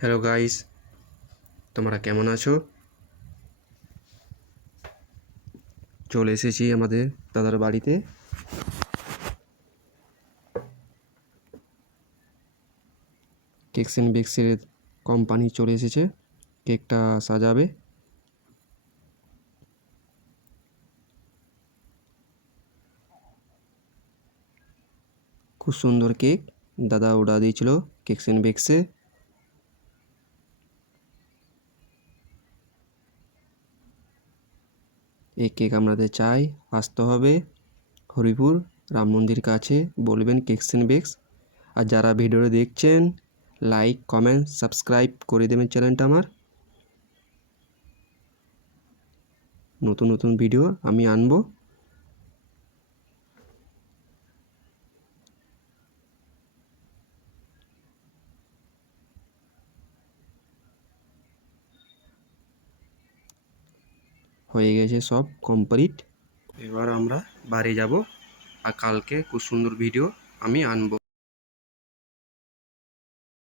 Hello guys, তোমরা কেমন আছো? চলে এসেছি আমাদের দাদার বাড়িতে। কেকস অ্যান্ড বেকসের কোম্পানি চলে এসেছে, কেকটা সাজাবে। খুব সুন্দর কেক দাদা অর্ডার দিয়েছিল কেকস অ্যান্ড বেকসে। এই কেক আপনাদের চাই, আসতে হবে হরিপুর রাম মন্দির কাছে, বলবেন কেকস অ্যান্ড বেকস। আর যারা ভিডিওটা দেখছেন, লাইক কমেন্ট সাবস্ক্রাইব করে দেবেন চ্যানেলটা আমার। নতুন নতুন ভিডিও আমি আনবো। হয়ে গেছে সব কমপ্লিট। এবার আমরা বাড়ি যাব, আর কালকে খুব সুন্দর ভিডিও আমি আনবো।